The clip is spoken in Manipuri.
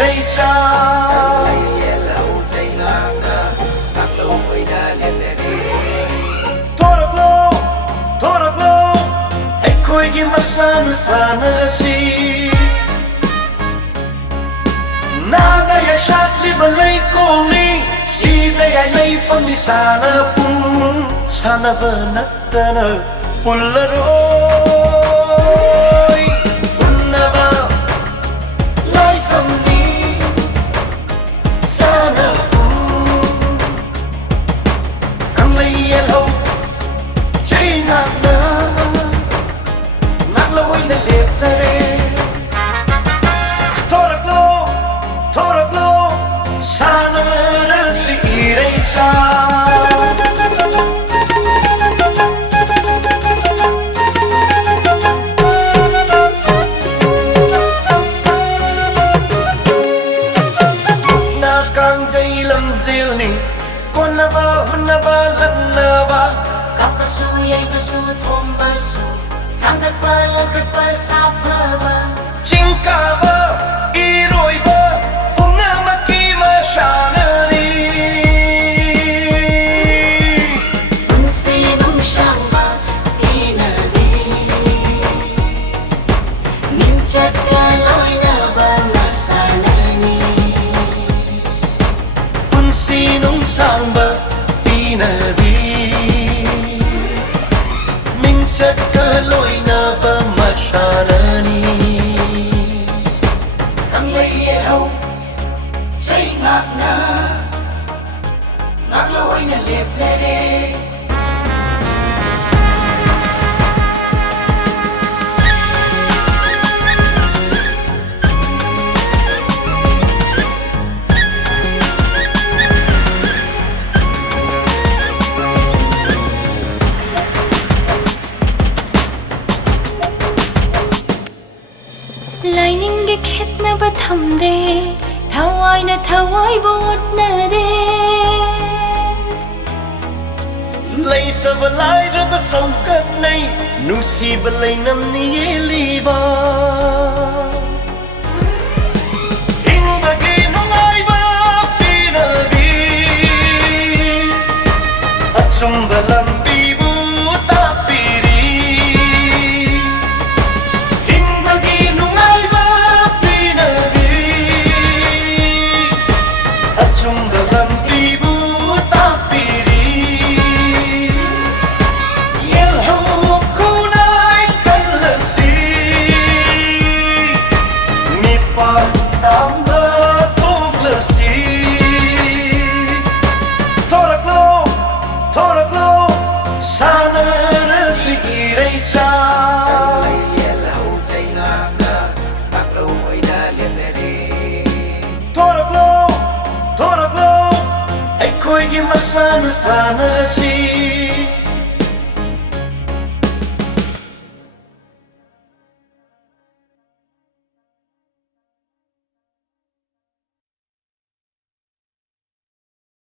Ereichasing Yelhou Cheingak Laklo Thorkalo Thorkalo Ereichasing masana sana si Nada ya shakli balay calling Sida ya lay from di sana pun Sana vanatana Pularoy Punaba Lay from di Sana pun Kanglei Yelhou Cheingak na Laklo ay nalit na rin Thorkalo sana na si Ereichasing Nakang lam zil ni Konaba hunaba labnaba Kapasuyay basu thom basu Tangkat pa langkat pa sa pawa Chingkaba iroiba Pungamaki masyanani Unsinong siyang ba tinabi Minchat kaloy na ba nasanani Sinong samba tinabi Minchat kaloy na ba masyanani Kanglei Yelhou Cheingak na Laklo ay naliplere Lining gikit na batamde Thawai na thawai buot na de Laita balay raba saukat nay Nusi balay nam ni yeliba Hingbagi nung ay ba pinabi At sumbalam bibu tapiri Hingbagi nung ay ba pinabi At sumbalam bibu tapiri Yelhou kunay kalasi Mipagtamba tuglasi Thorkalo sana na si Ereichasing Yelhou Cheingak Laklo Thorkalo Ay ko'y gimasana sana si